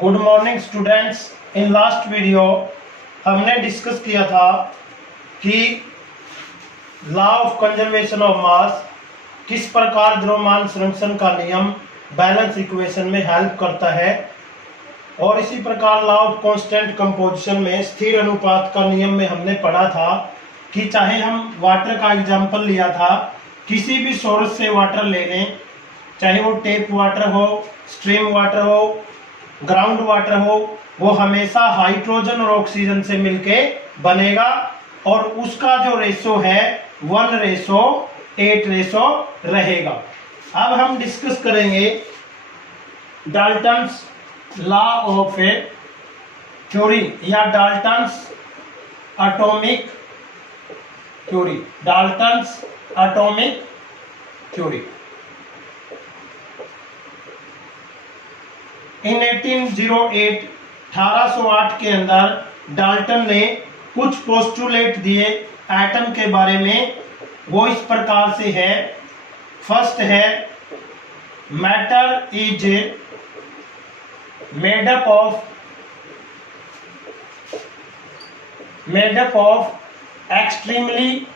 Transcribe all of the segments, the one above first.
Good morning students. In last video हमने discuss किया था कि law of conservation of mass किस प्रकार द्रव्यमान संरक्षण का नियम बैलेंस इक्वेशन में हेल्प करता है, और इसी प्रकार लॉ ऑफ कांस्टेंट कंपोजिशन में स्थिर अनुपात का नियम में हमने पढ़ा था कि चाहे हम वाटर का एग्जाम्पल लिया था, किसी भी सोर्स से वाटर ले लें, चाहे वो टेप वाटर हो, स्ट्रीम वाटर हो, ग्राउंड वाटर हो, वो हमेशा हाइड्रोजन और ऑक्सीजन से मिलके बनेगा और उसका जो रेशो है 1:8 रहेगा। अब हम डिस्कस करेंगे डाल्टन्स लॉ ऑफ थ्योरी या Dalton's atomic theory. Dalton's atomic theory in 1808 के अंदर डाल्टन ने कुछ पोस्टुलेट दिए एटम के बारे में। वो इस प्रकार से है। फर्स्ट है matter is made up of extremely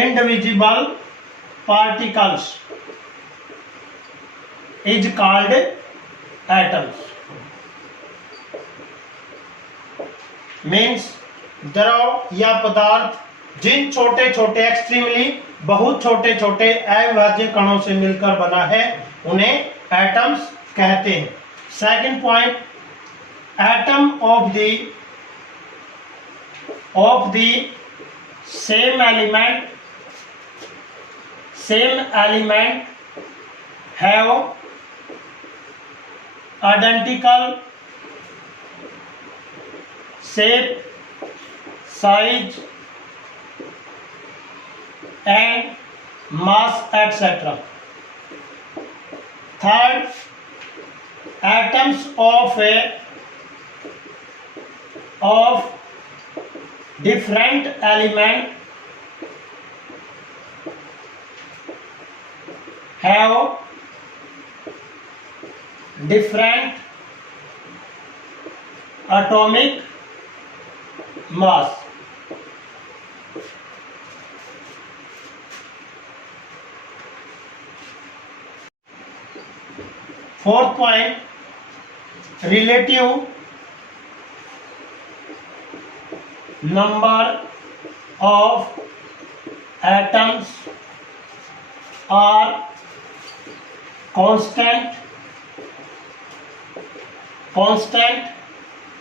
indivisible particles is called atoms। Means द्रव या पदार्थ जिन छोटे छोटे एक्सट्रीमली बहुत छोटे छोटे अविभाज्य कणों से मिलकर बना है उन्हें एटम्स कहते हैं। Second point, atom of the same element have identical shape, size and mass etc. Third, atoms of different element have different atomic mass। Fourth point, relative number of atoms are constant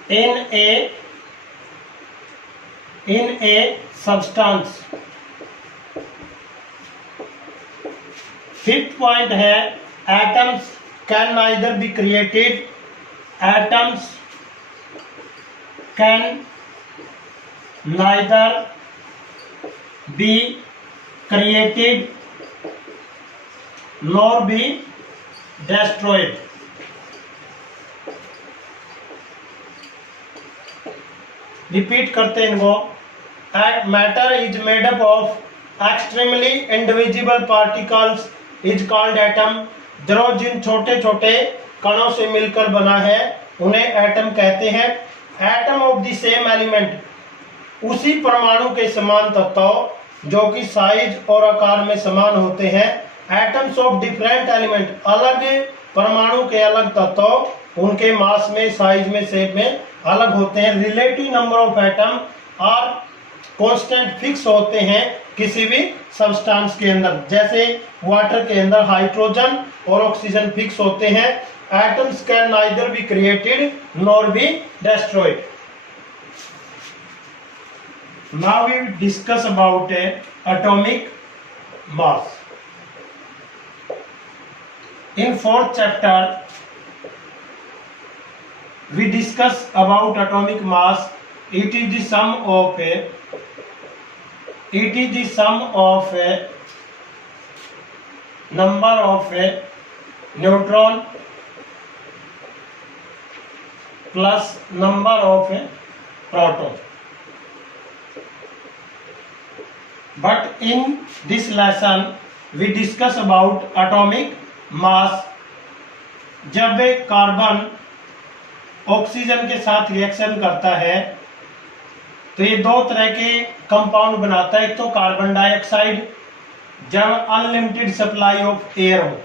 in a substance। Fifth point है atoms can neither be created, atoms can neither be created nor be destroyed। Repeat करते हैं इनको। Matter is made up of extremely indivisible particles is called atom. द्रव जिन छोटे छोटे कणों से मिलकर बना है उन्हें एटम कहते हैं। Atom of the same element, उसी परमाणु के समान तत्व जो कि साइज और आकार में समान होते हैं। एटम्स ऑफ डिफरेंट एलिमेंट, अलग परमाणु के अलग तत्व उनके मास में, साइज में, शेप में अलग होते हैं। रिलेटिव नंबर ऑफ एटम और कांस्टेंट फिक्स होते हैं किसी भी सब्सटेंस के अंदर। जैसे वाटर के अंदर हाइड्रोजन और ऑक्सीजन फिक्स होते हैं। Atoms can neither be created nor be destroyed। Now we will discuss about atomic mass। In fourth chapter we discuss about atomic mass। It is the sum of number of neutron plus number of proton, but in this lesson we discuss about atomic mass. जब carbon oxygen के साथ reaction करता है तो ये दो तरह के कंपाउंड बनाता है। एक तो कार्बन डाइऑक्साइड, जब अनलिमिटेड सप्लाई ऑफ एयर हो,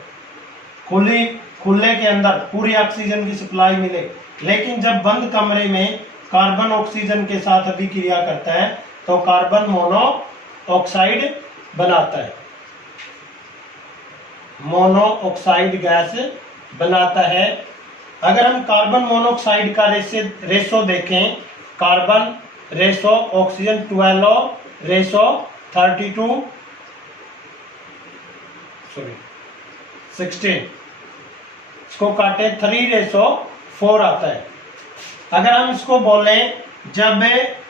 खुले के अंदर पूरी ऑक्सीजन की सप्लाई मिले, लेकिन जब बंद कमरे में कार्बन ऑक्सीजन के साथ अभिक्रिया करता है तो कार्बन मोनोऑक्साइड बनाता है, मोनोऑक्साइड गैस बनाता है। अगर हम कार्बन मोनोऑक्साइड का रेशो देखें, कार्बन रेशो ऑक्सीजन 12 रेशो 32 16, इसको काटे 3 रेशो 4 आता है। अगर हम इसको बोलें, जब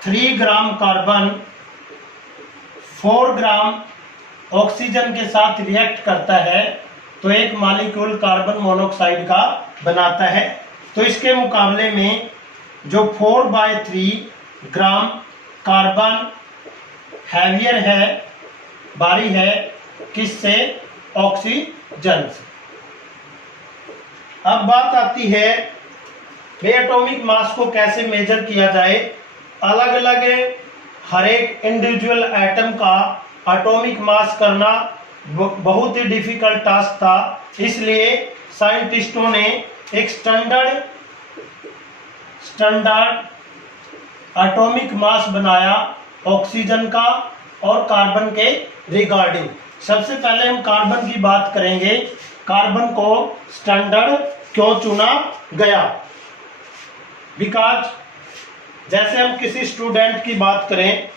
3 ग्राम कार्बन 4 ग्राम ऑक्सीजन के साथ रिएक्ट करता है तो एक मॉलिक्यूल कार्बन मोनोऑक्साइड का बनाता है। तो इसके मुकाबले में जो 4/3 ग्राम कार्बन हैवियर है, भारी है, किससे? ऑक्सीजन से। अब बात आती है वे एटॉमिक मास को कैसे मेजर किया जाए। अलग अलग हर एक इंडिविजुअल एटम का एटॉमिक मास करना बहुत ही डिफिकल्ट टास्क था, इसलिए साइंटिस्टों ने एक स्टैंडर्ड एटॉमिक मास बनाया ऑक्सीजन का और कार्बन के रिगार्डिंग। सबसे पहले हम कार्बन की बात करेंगे। कार्बन को स्टैंडर्ड क्यों चुना गया? बिकॉज जैसे हम किसी स्टूडेंट की बात करें,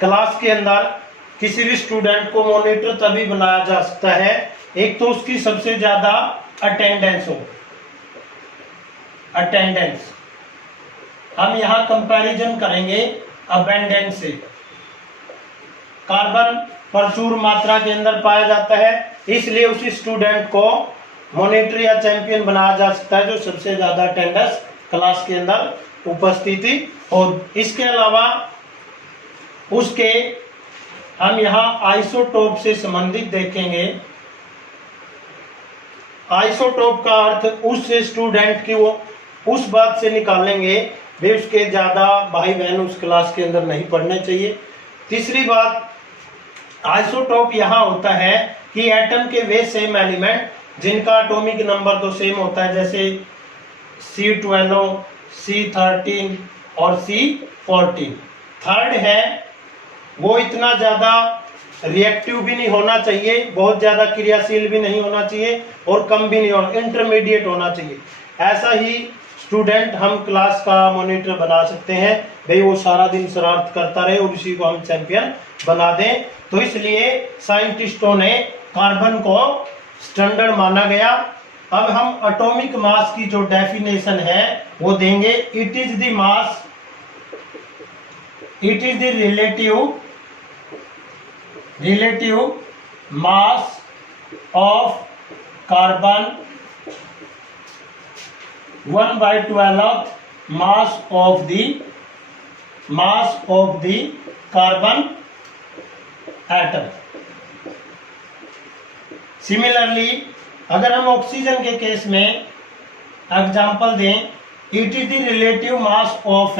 क्लास के अंदर किसी भी स्टूडेंट को मॉनिटर तभी बनाया जा सकता है, एक तो उसकी सबसे ज्यादा अटेंडेंस हो। अटेंडेंस हम यहाँ कंपैरिजन करेंगे अबेंडेंस से। कार्बन प्रचुर मात्रा के अंदर पाया जाता है, इसलिए उसी स्टूडेंट को मॉनिटर या चैंपियन बनाया जा सकता है जो सबसे ज्यादा अटेंडेंस क्लास के अंदर उपस्थिति हो। इसके अलावा उसके हम यहाँ आइसोटोप से संबंधित देखेंगे। आइसोटोप का अर्थ उस स्टूडेंट की वो उस बात से निकालेंगे वे उसके ज्यादा भाई बहन उस क्लास के अंदर नहीं पढ़ने चाहिए। तीसरी बात, आइसोटोप यहाँ होता है कि एटम के वे सेम एलिमेंट जिनका एटॉमिक नंबर तो सेम होता है, जैसे C12, C13 और C14। थर्ड है वो इतना ज्यादा रिएक्टिव भी नहीं होना चाहिए, बहुत ज्यादा क्रियाशील भी नहीं होना चाहिए और कम भी नहीं होना, इंटरमीडिएट होना चाहिए। ऐसा ही स्टूडेंट हम क्लास का मॉनिटर बना सकते हैं, भाई वो सारा दिन शरारत करता रहे और उसी को हम चैंपियन बना दें। तो इसलिए साइंटिस्टों ने कार्बन को स्टैंडर्ड माना गया। अब हम एटॉमिक मास की जो डेफिनेशन है वो देंगे। It is the mass, it is the relative mass of carbon 1/12 mass of the carbon atom. Similarly अगर हम ऑक्सीजन के केस में एग्जांपल दें, it is the relative mass of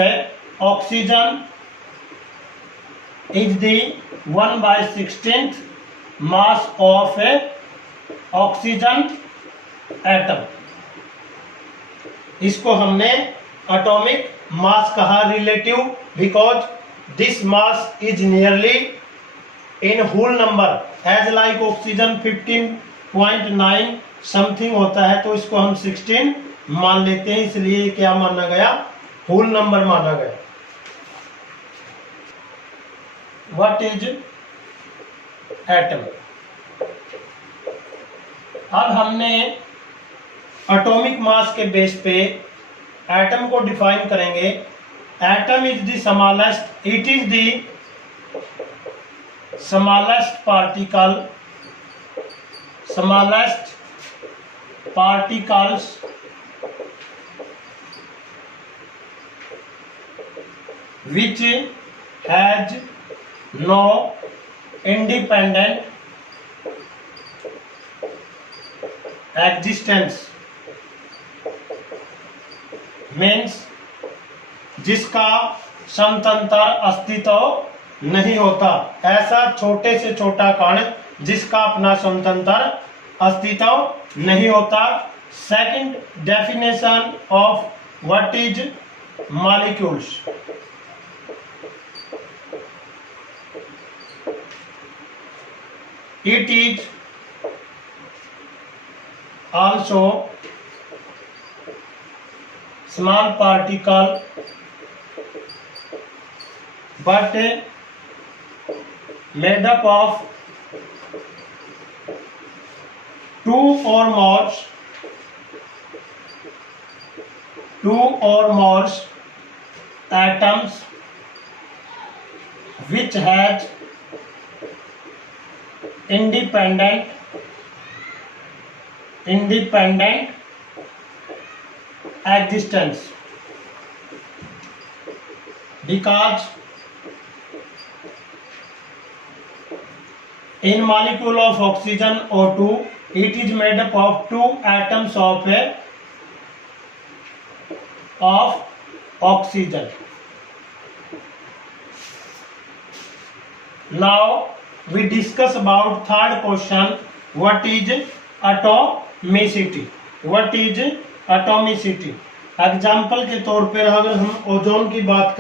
oxygen is the 1/16 mass of oxygen atom. इसको हमने atomic mass कहा relative, because this mass is nearly in whole number as like oxygen 15.9 something होता है, तो इसको हम 16 मान लेते हैं, इसलिए क्या माना गया? होल नंबर माना गया। What is atom? अब हमने एटॉमिक मास के बेस पे एटम को डिफाइन करेंगे। Atom is the smallest, it is the smallest particles which has no independent existence means जिसका स्वतंत्र अस्तित्व नहीं होता, ऐसा छोटे से छोटा कण जिसका अपना स्वतंत्र अस्तित्व नहीं होता। Second definition of what is molecules. It is also small particle but made up of two or more atoms which has independent existence, because in molecule of oxygen O2 it is made up of two atoms of oxygen. Now we discuss about third question, what is atomicity. What is atomicity? Example के तौर पर अगर हम ozone की बात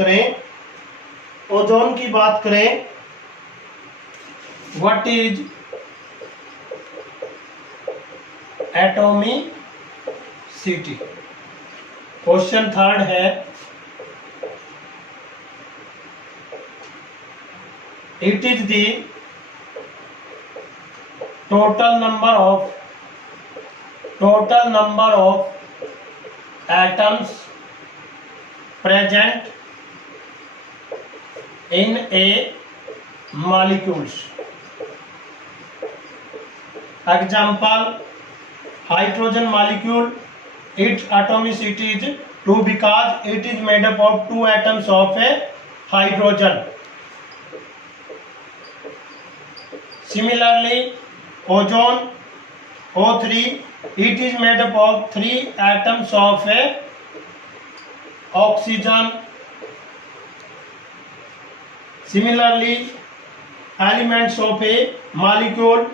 करें, what is atomicity. Question third है, it is the total number of atoms present in a molecules. Example, hydrogen molecule, its atomicity is 2 because it is made up of two atoms of a hydrogen. Similarly, ozone O3, it is made up of 3 atoms of a oxygen. Similarly, elements of a molecule,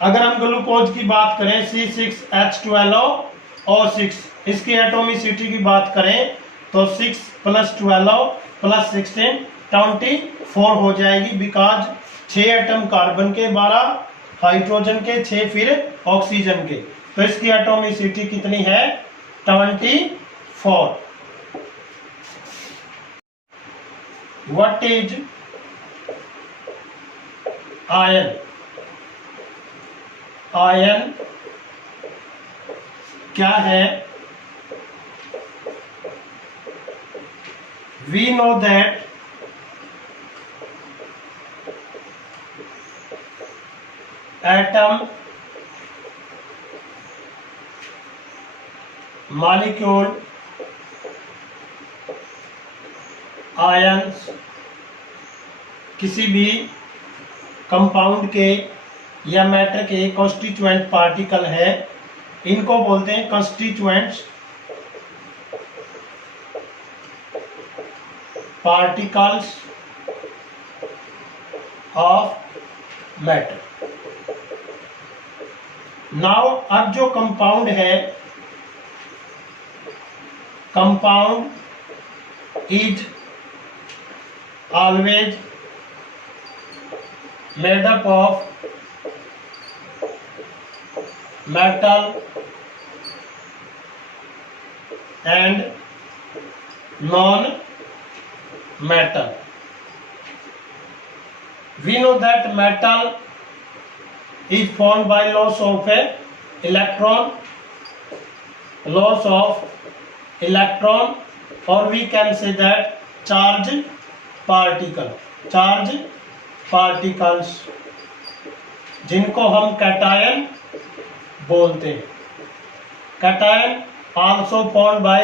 अगर हम glucose की बात करें C6H12O6, इसकी atomicity की बात करें तो 6 + 12 + 16 24 हो जाएगी, बिकॉज 6 एटम कार्बन के, 12 हाइड्रोजन के, 6 फिर ऑक्सीजन के, तो इसकी एटोमिसिटी कितनी है 24। What is ion. आयन क्या है? We know that atom, molecule, ions किसी भी कंपाउंड के या मैटर के कॉन्स्टिट्यूएंट पार्टिकल है, इनको बोलते हैं constituents particles of matter. Now अब जो कंपाउंड है, compound is always made up of metal and non metal. We know that metal is formed by loss of electron, or we can say that charge particles, जिनको हम cation बोलते हैं। Cation also formed by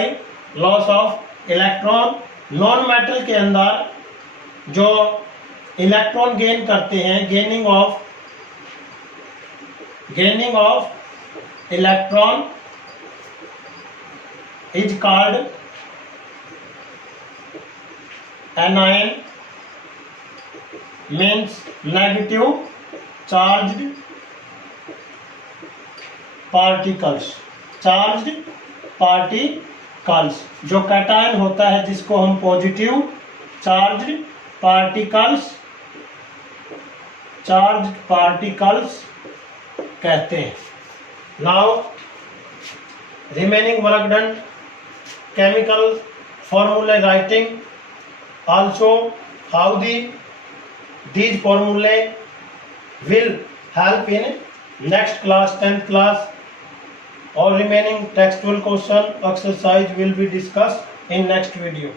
loss of electron। Non metal के अंदर जो electron gain करते हैं, gaining of electron is called anion, means negative charged particles. जो कैटायन होता है जिसको हम पॉजिटिव चार्ज्ड पार्टिकल्स कहते हैं। Now remaining work done, chemical formulae writing, also how these formulae will help in next class, 10th class. All remaining textual question exercise will be discussed in next video.